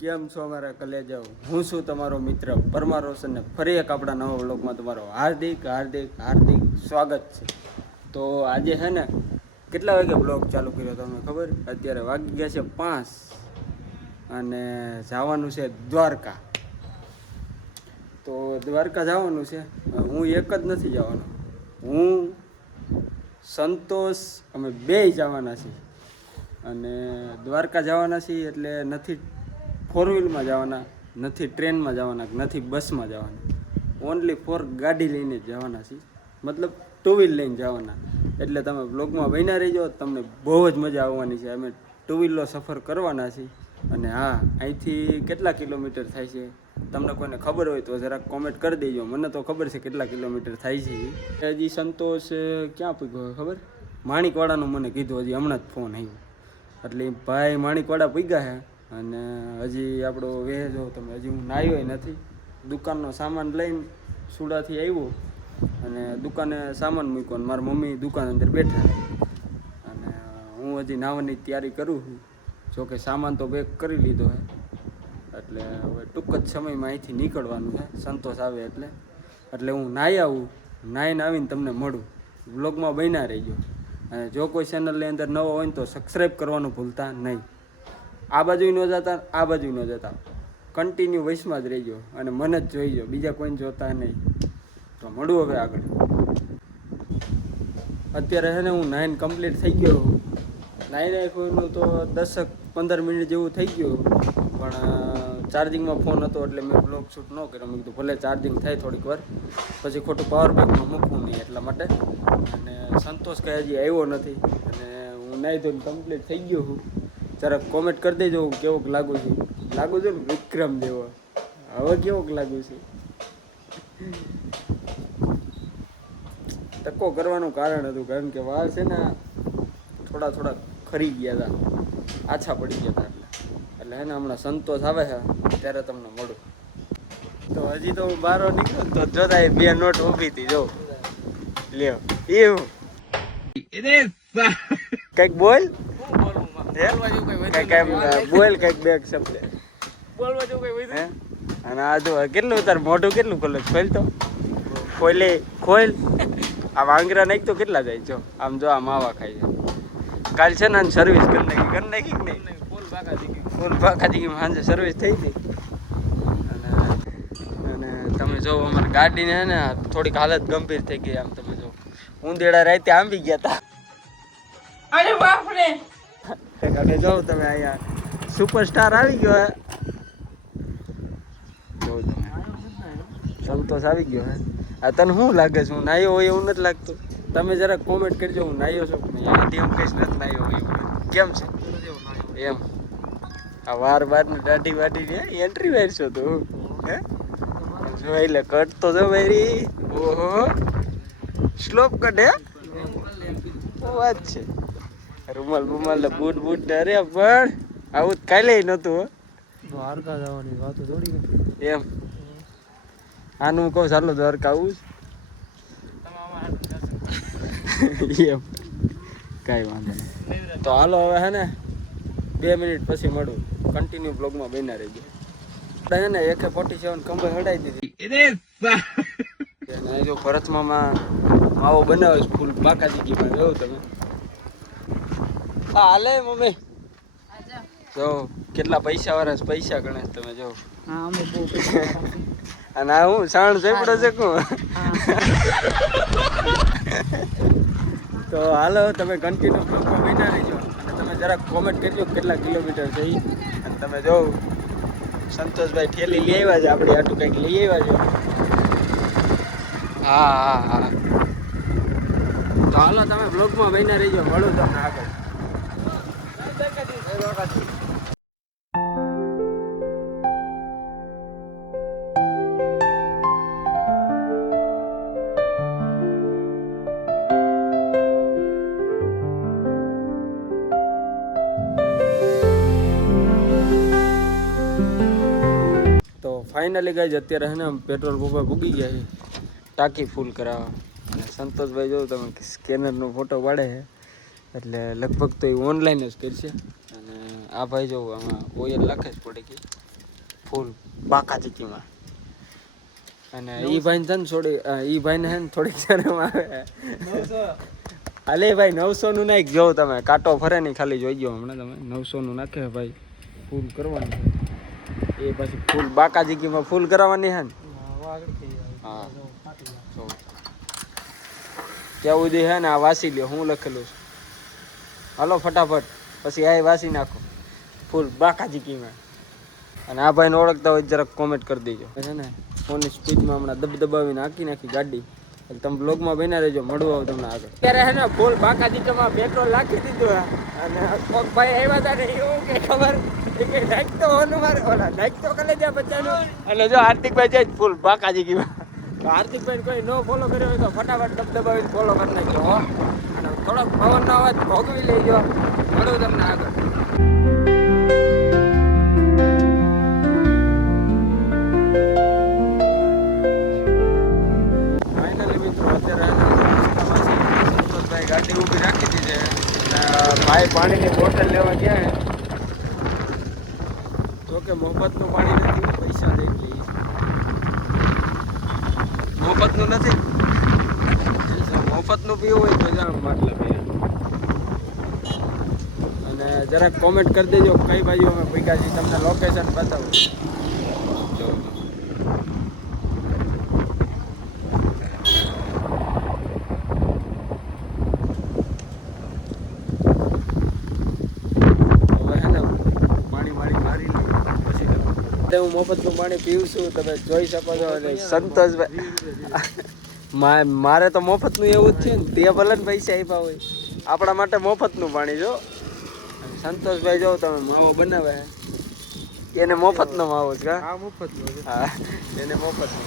કેમ છો અમારા કલેજાઓ? હું છું તમારો મિત્ર પરમાર રોશન ને ફરી એક આપણા નવા વ્લોગમાં તમારો હાર્દિક હાર્દિક હાર્દિક સ્વાગત છે. તો આજે છે ને કેટલા વાગે બ્લોગ ચાલુ કર્યો તમને ખબર? અત્યારે વાગી ગયા છે 5 અને જવાનું છે દ્વારકા. તો દ્વારકા જવાનું છે. હું એક જ નથી જવાનો, હું સંતોષ અમે બેય જવાના છીએ. અને દ્વારકા જવાના છીએ એટલે નથી ફોર વ્હીલમાં જવાના, નથી ટ્રેનમાં જવાના, નથી બસમાં જવાના, ઓનલી ફોર ગાડી લઈને જવાના છીએ, મતલબ ટુ વ્હીલ લઈને જવાના. એટલે તમે બ્લોગમાં બન્યા રહીજો, તમને બહુ જ મજા આવવાની છે. અમે ટુ વ્હીલનો સફર કરવાના છીએ. અને હા, અહીંથી કેટલા કિલોમીટર થાય છે તમને કોઈને ખબર હોય તો જરાક કોમેન્ટ કરી દેજો. મને તો ખબર છે કેટલા કિલોમીટર થાય છે. હજી સંતોષ ક્યાં પૂગ્યો ખબર? માણિકવાડાનું મને કીધું, હજી હમણાં જ ફોન આવ્યો. એટલે ભાઈ માણિકવાડા પૂગ્યા છે. અને હજી આપણો વેહ જો તમે, હજી હું નાહ્યો નથી. દુકાનનો સામાન લઈને સુડાથી આવ્યો અને દુકાને સામાન મૂક્યો અને મારી મમ્મી દુકાન અંદર બેઠા. અને હું હજી નાહવાની તૈયારી કરું છું. જોકે સામાન તો પેક કરી લીધો છે. એટલે હવે ટૂંક જ સમયમાં અહીંથી નીકળવાનું છે, સંતોષ આવે એટલે હું નાહી આવું. નાહીને આવીને તમને મળું. વ્લોગમાં બન્યા રહીજો. અને જો કોઈ ચેનલની અંદર નવો હોય ને તો સબસ્ક્રાઈબ કરવાનું ભૂલતા નહીં. આ બાજુ ન જતા, આ બાજુ ન જતા, કન્ટિન્યુ વૈશમાં જ રહીજો અને મને જ જોઈજો, બીજા કોઈને જોતા નહીં. તો મળું હવે આગળ. અત્યારે છે ને હું 9 કમ્પ્લીટ થઈ ગયો. 9 કોઈનું તો 10-15 મિનિટ જેવું થઈ ગયું, પણ ચાર્જિંગમાં ફોન હતો એટલે મેં બ્લોગ શૂટ ન કર્યો. મેં કીધું ભલે ચાર્જિંગ થાય થોડીક વાર, પછી ખોટું પાવર બેંકમાં મૂકવું નહીં એટલા માટે. અને સંતોષ કંઈ હજી આવ્યો નથી અને હું નાહી ધોઈને કમ્પ્લીટ થઈ ગયો છું. જરાક કોમેન્ટ કરી દેજો કેવોક લાગુ છે. લાગુ છે ને વિક્રમ જેવો. હવે કેવોક લાગુ છે? ટકો કરવાનું કારણ હતું કારણ કે વાળ છે ને થોડા ખરી ગયા હતા, આછા પડી ગયા હતા. એટલે હે ને હમણાં સંતોષ આવે છે ત્યારે તમને મળું. તો હજી તો હું બહાર નીકળ્યો તો જોતા એ 2 નોટ ઊભી હતી. જો લ્યો એવું કઈક બોલ, બોલ કઈક બે શબ્દ બોલવા જેવું કઈ. અને આ જો કેટલું તાર મોઢું કેટલું ખોલે, ખોલ તો ખોલ. આ વાંગરા નાખ તો કેટલા જાય. જો આમ જો આ માવા ખાય છે. કાલ છે ને સર્વિસ કરી નાખી કે નહીં? ફૂલ બાકા દીકી સાંજે સર્વિસ થઈ હતી. અને તમે જો અમારી ગાડીને ને થોડીક હાલત ગંભીર થઈ ગઈ. આમ તમે જો ઉંદેડા રાતે આંબી ગયા હતા. અરે બાપ રે! અને જો તમે અહીંયા સુપરસ્ટાર આવી ગયો હે. જો તમે સંતોષ આવી ગયો હે. આ તને શું લાગે છે હું નાહ્યો હોય એવું નથી લાગતું? તમે જરા કોમેન્ટ કરજો હું નાહ્યો છું. અહીંયાથી હું કહીશ નથી નાહ્યો હોય એવું. કેમ છે એમ? આ વાર બારની દાઢી વાઢી એન્ટ્રી મારશો તું હે? જો એટલે કટ તો જો મારી. ઓહો, સ્લોપ કટ હે? વાત છે. રૂમાલ બુમાલ ને બૂટ ને અરે પણ આવું કાલે નતું હો. દ્વારકા જવાની વાતો થોડી એમ. આનું કહું ચાલો દ્વારકા આવું એમ. કાંઈ વાંધો નહીં. તો હાલો હવે હે ને 2 મિનિટ પછી મળું. કન્ટિન્યુ બ્લોગમાં બન્યા રહેજો. આપણે ને AK-47 કંબે હડાઈ દીધી. અને જો ભરતમાં માવો બનાવે છે ફૂલ પાકા દીકીમાં. જોઉં તમે હાલે મમ્મી જો કેટલા પૈસા વાળા પૈસા ગણે તમે જો. અને આ હું સાણ ચેપડો છે કું. તો હાલો તમે કન્ટિન્યુ બ્લોગમાં બન્યા રહેજો. અને તમે જરાક કોમેન્ટ કરજો કેટલા કિલોમીટર છે. અને તમે જો સંતોષભાઈ ઠેલી લઈ આવ્યા છે, આપણે આટલું કંઈક લઈ આવ્યા છે. હા. તો હાલો તમે બ્લોગમાં બન્યા રહેજો. મળું તમને આગળ. ફાઇનલી ગાઈઝ અત્યારે હે ને પેટ્રોલ પંપે પૂગી ગયા છે ટાંકી ફૂલ કરાવવા. અને સંતોષભાઈ જો તમે સ્કેનરનો ફોટો પાડે છે એટલે લગભગ તો એ ઓનલાઈન જ કરશે. અને આ ભાઈ જો આમાં ઓઇલ લાખે જ પડી ગઈ. ફૂલ બાકા ચીકીમાં. અને ઈ ભાઈ છે ને ઈ ભાઈ ને થોડીક શરમ આવે. અલે ભાઈ 900 નું નાખ જો તમે કાંટો ફરે નહીં ખાલી જોઈ ગયો હમણાં તમે 900 નું નાખે ભાઈ ફૂલ કરવાનું એ પછી ફૂલ બાકા ચીકીમાં ફૂલ કરાવવાની હે ને. હા કેવું દે હે ને આ વાસી લ્યો હું લખેલું છે. હાલો ફટાફટ પછી આ વાસી નાખો ફૂલ બાકા ચીકીમાં. અને આ ભાઈને ઓળખતા હોય જરાક કોમેન્ટ કરી દેજો છે ને. ફોનની સ્પીડમાં હમણાં દબાવીને નાખી ગાડી. તમે બ્લોગમાં બન્યા રહેજો મળવું આવું તમને આગળ. અત્યારે હે ને ફૂલ બાકા ચીકીમાં પેટ્રોલ નાખી દીધું અને કોક ભાઈ આવ્યા હતા ને એવું કે ખબર કે નાખ તો ઓનું મારે ઓલા નાખ તો કલે જા બચ્ચાનું. અને જો હાર્દિકભાઈ છે ફૂલ બાકા ચીકીમાં. તો હાર્દિકભાઈ કોઈ નો ફોલો કર્યો હોય તો ફટાફટ દબાવીને ફોલો કરી નાખજો હો. અને થોડોક પવનનો અવાજ ભોગવી લેજો મળવું તમને આગળ. ગાડી ઊભી રાખી દીધી ભાઈ પાણીની બોટલ લેવા ગયા તો કે મફતનું પાણી નથી પૈસા દઈ લઈએ. મફતનું નથી મફતનું પીવું હોય તો જાણ મતલબ. અને જરાક કોમેન્ટ કરી દેજો કઈ બાજુ અમે ભેગા છીએ તમને લોકેશન બતાવું. હું મફતનું પાણી પીવું છું તમે જોઈ શકો છો. અને સંતોષભાઈ મારે તો મફતનું એવું જ છે ને તે ભલે ને પૈસા આપ્યા હોય આપણા માટે મફતનું પાણી જો. સંતોષભાઈ જો તમે માવો બનાવે એને મફતનો માવો છે. હા એને મફતનો.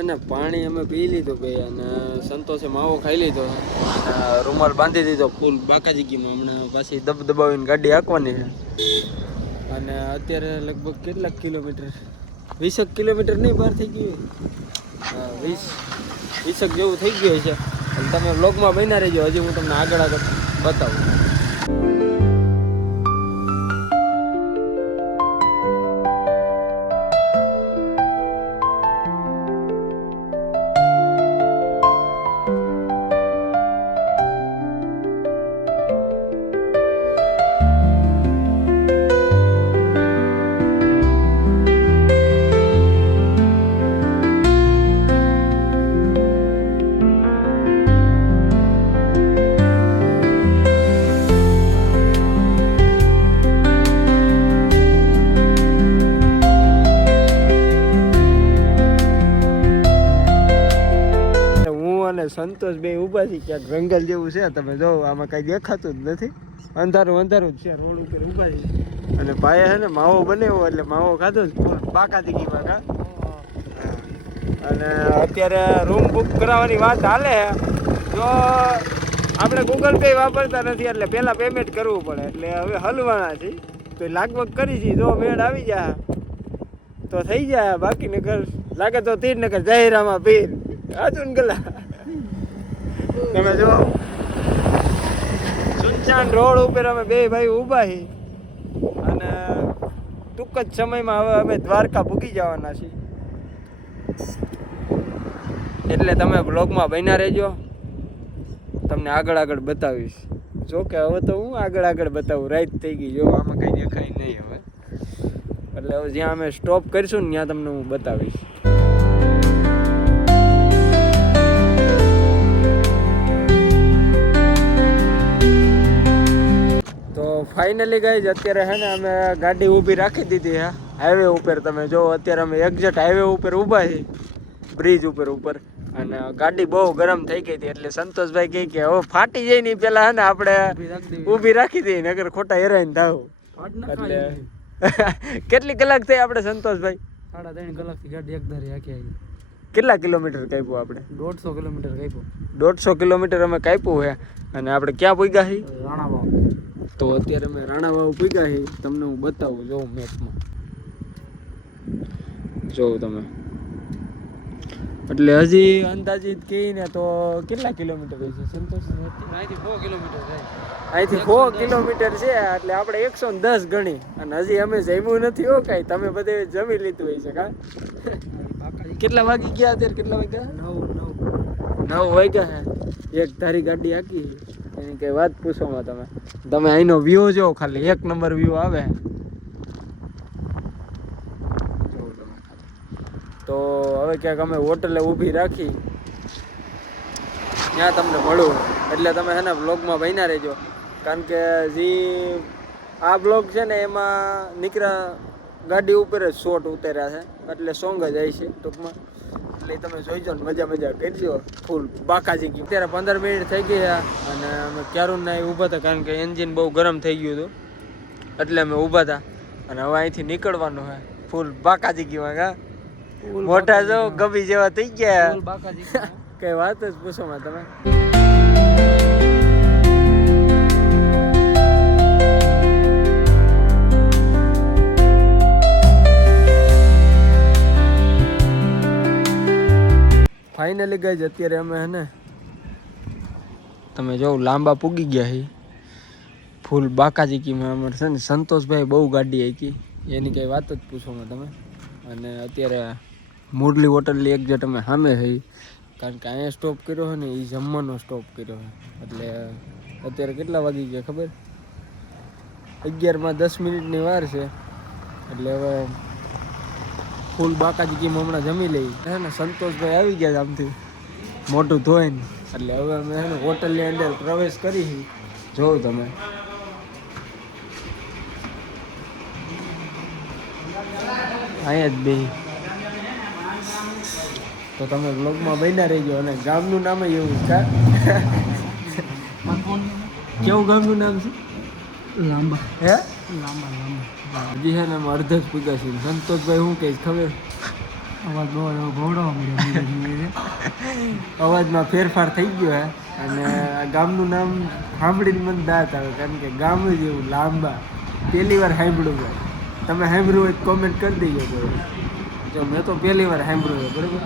અને પાણી અમે પી લીધું ભાઈ અને સંતોષે માવો ખાઈ લીધો અને રૂમાલ બાંધી દીધો ફૂલ બાકા ચીકીમાં. હમણાં પાછી દબાવીને ગાડી હાંકવાની છે. અને અત્યારે લગભગ કેટલાક કિલોમીટર 20 કિલોમીટર નહીં બહાર થઈ ગયું. 20 જેવું થઈ ગયું છે. તમે વ્લોગમાં બન્યા રહેજો હજી હું તમને આગળ બતાવું. સંતોષ બે ઊભા છે ક્યાંક જંગલ જેવું છે તમે જો આમાં કઈ દેખાતું જ નથી. અંધારું જ છે રોડ ઉપર ઊભા છે. અને ભાઈ હે ને માવો બનાવ્યો એટલે માવો ખાધો જ બાકા ચીકીમાં કા. અને અત્યારે રૂમ બુક કરાવવાની વાત હાલે. જો આપણે ગૂગલ પે વાપરતા નથી એટલે પહેલાં પેમેન્ટ કરવું પડે એટલે હવે હલવાના છે તો લાગવગ કરી છે. જો મેળ આવી જાય તો થઈ જાય બાકી નગર લાગે તો તીર નગર જહેરામાં પીર હાચું ગલા. તમે જો સુનસાન રોડ ઉપર અમે બે ભાઈ ઊભા છીએ અને ટૂંક જ સમયમાં હવે અમે દ્વારકા ભૂગી જવાના છીએ. એટલે તમે બ્લોગમાં બન્યા રહેજો તમને આગળ બતાવીશ. જો કે હવે તો હું આગળ બતાવું રાત થઈ ગઈ જો આમાં કંઈ દેખાય નહીં હવે. એટલે હવે જ્યાં અમે સ્ટોપ કરીશું ને ત્યાં તમને હું બતાવીશ. તો ફાઇનલી ગાઈઝ અત્યારે હે ને અમે ગાડી ઊભી રાખી દીધી હે હાઈવે ઉપર. તમે જો અત્યારે અમે એક્ઝેક્ટ હાઈવે ઉપર ઊભા છીએ બ્રિજ ઉપર. અને ગાડી બહુ ગરમ થઈ ગઈ હતી એટલે સંતોષભાઈ કહે કે હવે ફાટી જાય ને પેલા હે ને આપણે ઊભી રાખી દઈએ નગર ખોટા હેરાન થાવ. એટલે કેટલી કલાક થઈ આપણે સંતોષભાઈ? 3.5 કલાકથી ગાડી એકધારી હાકી આવી. કેટલા કિલોમીટર કાપ્યું આપણે? 150 કિલોમીટર કાપ્યું. 150 કિલોમીટર અમે કાપ્યું છે. અને આપણે ક્યાં પૂગ્યા છીએ? રાણાવાવ. તો અત્યારે અમે રાણાવાવ પૂગ્યા છીએ. તમને હું બતાવું જો મેપમાં. જો તમે એટલે હજી અંદાજિત કહીને તો કેટલા કિલોમીટર છે સંતોષ? અહીંથી 4 કિલોમીટર છે. અહીંથી 4 કિલોમીટર છે એટલે આપણે 110 ગણી અને હજી અમે જમ્યું નથી હો કાંઈ. તમે બધે જમી લીધું હોય છે કા? કેટલા વાગી ગયા અત્યારે? કેટલા વાગ્યા? 9 વાગ્યા છે. એક ધારી ગાડી આખી એની કઈ વાત પૂછોમાં તમે અહીંનો વ્યૂ જો, ખાલી એક નંબર વ્યૂ આવે. તો હવે ક્યાંક અમે હોટલે ઊભી રાખી, ત્યાં તમને મળું એટલે તમે છે ને બ્લોગમાં બન્યા રહેજો. કારણ કે જે આ બ્લોગ છે ને એમાં નીકળ્યા ગાડી ઉપર જ શોટ ઉતાર્યા છે, એટલે સોંગ જ આવી છે ટૂંકમાં. એટલે તમે જોઈજો ને મજા કરજો ફૂલ બાકાજી ગયું. અત્યારે 15 મિનિટ થઈ ગયા અને અમે ક્યારું ના ઊભા હતા, કારણ કે એન્જિન બહુ ગરમ થઈ ગયું હતું એટલે અમે ઊભા હતા. અને હવે અહીંથી નીકળવાનું છે ફૂલ બાકાજી ગયું. કા મોટા જો ગબી જેવા થઈ ગયા કઈ વાત જ પૂછો માં તમે. ફાઇનલી ગઈ અત્યારે અમે હે ને તમે જો લાંબા પૂગી ગયા હી ફૂલ બાકાજી કીમાં. અમારે છે ને સંતોષભાઈ બહુ ગાડી આકી, એની કઈ વાત જ પૂછો માં તમે. અને અત્યારે મુરલી હોટલની એક્ઝેક્ટ અમે સામે થઈ, કારણ કે અહીંયા સ્ટોપ કર્યો છે ને એ જમવાનો સ્ટોપ કર્યો છે. એટલે અત્યારે કેટલા વાગી ગયા ખબર? 11 માં 10 મિનિટની વાર છે. એટલે હવે ફૂલ બાકાજી કીમ હમણાં જમી લઈ હે ને. સંતોષભાઈ આવી ગયા આમથી મોટું ધોઈને, એટલે હવે અમે હે ને હોટલની અંદર પ્રવેશ કરી. જોઉં તમે અહીંયા જ બે તો તમે બ્લોગમાં બન્યા રહી ગયો. અને ગામનું નામ એવું કા કેવું ગામનું નામ છે? લાંબા. હે લાંબા. હજી છે ને અમે અડધો જ પૂગા છે. સંતોષભાઈ શું કહીશ ખબર? અવાજ બહુ એવો ગોળવા મળ્યો. અવાજમાં ફેરફાર થઈ ગયો હે. અને આ ગામનું નામ સાંભળીને મને દાંત આવે, કારણ કે ગામ જ એવું લાંબા. પહેલી વાર સાંભળ્યું હોય. તમે સાંભળ્યું હોય કોમેન્ટ કરી દેજો. જો મેં તો પહેલી વાર સાંભળ્યું હોય. બરાબર.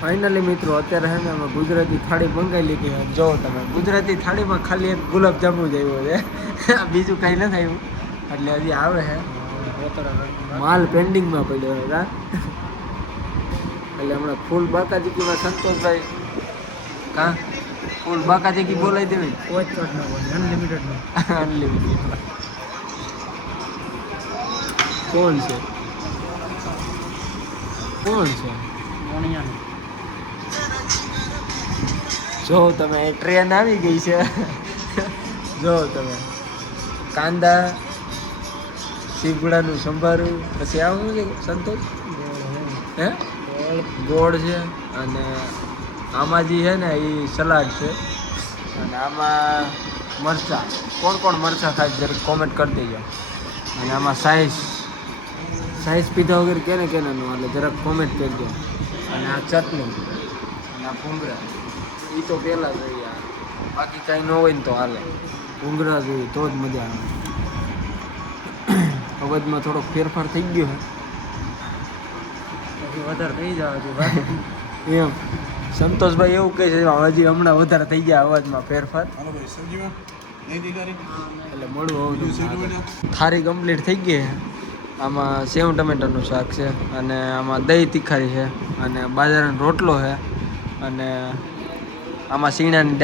ફાઇનલી મિત્રો અત્યારે છે ને અમે ગુજરાતી થાળી મંગાવી લીધી. જો તમે ગુજરાતી થાળીમાં ખાલી એક ગુલાબજાંબુ જ આવ્યો છે, બીજું કાંઈ નથી આવ્યું. એટલે હજી આવે છે, માલ પેન્ડિંગમાં પડ્યો છે કા. એટલે હમણાં ફૂલ બાકાજીકીમાં સંતોષભાઈ કા ફૂલ બાકાજીકી બોલાવી દેવી. અનલિમિટેડ કોણ છે? જો તમે ટ્રેન આવી ગઈ છે. જો તમે કાંદા સીગડાનું સંભારું, પછી આવું છે સંતોષ હે ગોળ છે. અને આમાં જે છે ને એ સલાડ છે. અને આમાં મરચાં. કોણ મરચાં ખાય જરીક કોમેન્ટ કરી દેજો. અને આમાં સાઈઝ પીધા વગર કેને નું એટલે જરાક કોમેન્ટ કરજો. અને આ ચટણી અને આ ભૂંગળા એ તો પહેલાં જોઈએ, બાકી કાંઈ ન હોય ને તો હાલે. ભૂંગળા જોઈએ તો જ મજા આવે. અવાજમાં થોડોક ફેરફાર થઈ ગયો છે, વધારે થઈ જાય એમ સંતોષભાઈ એવું કહે છે. હજી હમણાં વધારે થઈ ગયા અવાજમાં ફેરફાર. એટલે મળવું થાળી કમ્પ્લીટ થઈ ગઈ. આમાં સેવ ટમેટાનું શાક છે, અને આમાં દહીં તીખારી છે, અને બાજરાનો રોટલો છે, અને આમાં શીણાની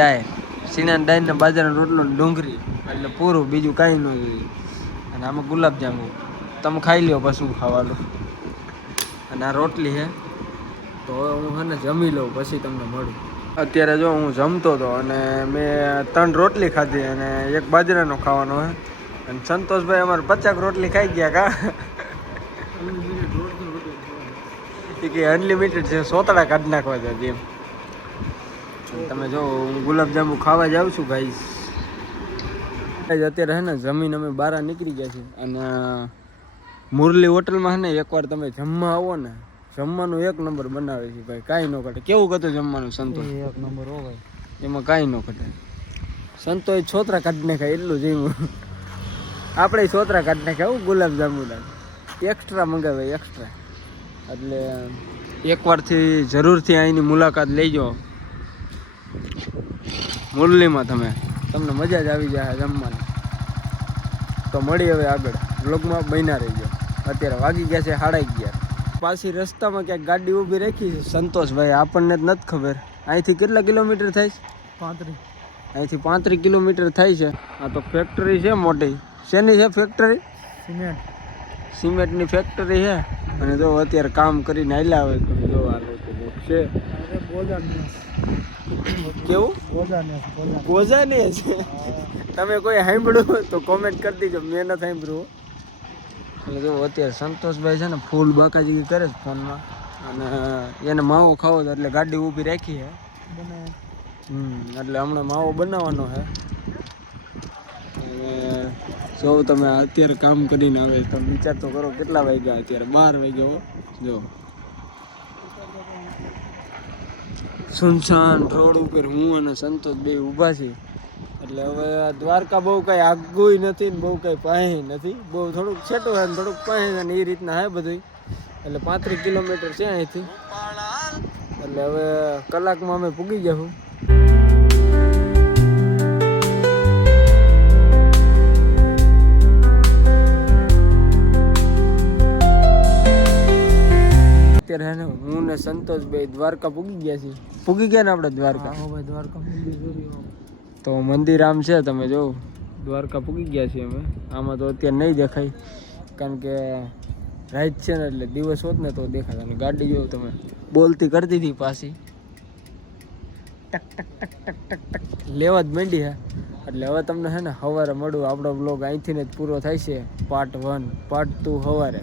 દાળ ને બાજરાનો રોટલો ને ડુંગળી, એટલે પૂરું, બીજું કાંઈ ન જોઈએ. અને આમાં ગુલાબજાંબુ. તમે ખાઈ લ્યો પછી ખાવાનું. અને આ રોટલી છે. તો હવે હું છે ને જમી લઉં પછી તમને મળું. અત્યારે જો હું જમતો હતો અને મેં 3 રોટલી ખાધી અને એક બાજરાનો ખાવાનો છે. અને સંતોષભાઈ અમારે 50 રોટલી ખાઈ ગયા કા. એ કે અનલિમિટેડ છે, સોતડા કાઢી નાખવા છે જેમ. તમે જો હું ગુલાબજાંબુ ખાવા જાઉં છું ગાઈસ. અત્યારે હે ને જમીન અમે બહાર નીકળી ગયા છીએ. અને મુરલી હોટલમાં હે ને એકવાર તમે જમવા આવો ને, જમવાનું એક નંબર બનાવે છે ભાઈ, કાંઈ ન ઘટે. કેવું હતું જમવાનું સંતોષ? એક નંબર હો ભાઈ, એમાં કાંઈ ન ઘટે. સંતોષ છોતરા કાઢી નાખાય એટલું જેવું. આપણે છોતરા કાઢી નાખ્યા હું ગુલાબજાંબુના એક્સ્ટ્રા મંગાવે એક્સ્ટ્રા. એટલે એકવારથી જરૂરથી અહીંની મુલાકાત લેજો મુરલીમાં. તમને મજા જ આવી જાય જમવાની. તો મળી હવે આગળ વ્લોગમાં બન્યા રહીજો. અત્યારે વાગી ગયા છે 11:30. પાછી રસ્તામાં ક્યાંક ગાડી ઊભી રાખી છે સંતોષભાઈ, આપણને જ નથી ખબર. અહીંથી કેટલા કિલોમીટર થાય છે? 35. અહીંથી 35 કિલોમીટર થાય છે. આ તો ફેક્ટરી છે મોટી. શેની છે ફેક્ટરી? સિમેન્ટની ફેક્ટરી છે. અને જો અત્યારે કામ કરીને હાલ્યા આવે તમે જો આ લોકો છે કેવું ગોજાને છે. તમે કોઈ સાંભળ્યું તો કોમેન્ટ કરી દીજો, મેં નથી સાંભળ્યું. એટલે જો અત્યારે સંતોષભાઈ છે ને ફૂલ બાકાજી કરે છે ફોનમાં, અને એને માવો ખાવો છે એટલે ગાડી ઊભી રાખી છે. એટલે હમણાં માવો બનાવવાનો છે. જો તમે અત્યારે કામ કરીને આવે તમે વિચાર તો કરો કેટલા વાગ્યા. અત્યારે 12 વાગ્યા. જો સુનસાન રોડ ઉપર હું અને સંતોષ બે ઊભા છીએ. એટલે હવે આ દ્વારકા બહુ કઈ આગું નથી ને બહુ કઈ પાસે નથી. બહુ થોડુંક છેટું હોય ને થોડુંક પાસે છે ને એ રીતના હે બધું. એટલે 35 કિલોમીટર છે અહીંથી. એટલે હવે કલાકમાં અમે પૂગી જશું. અત્યારે હે ને હું ને સંતોષભાઈ દ્વારકા પૂગી ગયા છીએ. પૂગી ગયા ને આપણે દ્વારકા? તો મંદિર આમ છે, તમે જો દ્વારકા પૂગી ગયા છીએ અમે. આમાં તો અત્યારે નહીં દેખાય કારણ કે રાત છે ને, એટલે દિવસ હોત ને તો દેખાય. અને ગાડી જો તમે બોલતી કરતી હતી પાછી ટક ટક ટક ટક ટક ટક લેવા જ માંડી હે. એટલે હવે તમને છે ને સવારે મળું. આપણો બ્લોગ અહીંથી જ પૂરો થાય છે. પાર્ટ 1 પાર્ટ 2 સવારે.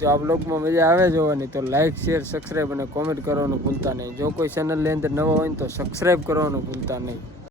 જો આ બ્લોગમાં મજા આવે જોવાની તો લાઇક શેર સબસ્ક્રાઈબ અને કોમેન્ટ કરવાનું ભૂલતા નહીં. જો કોઈ ચેનલની અંદર નવા હોય ને તો સબસ્ક્રાઈબ કરવાનું ભૂલતા નહીં.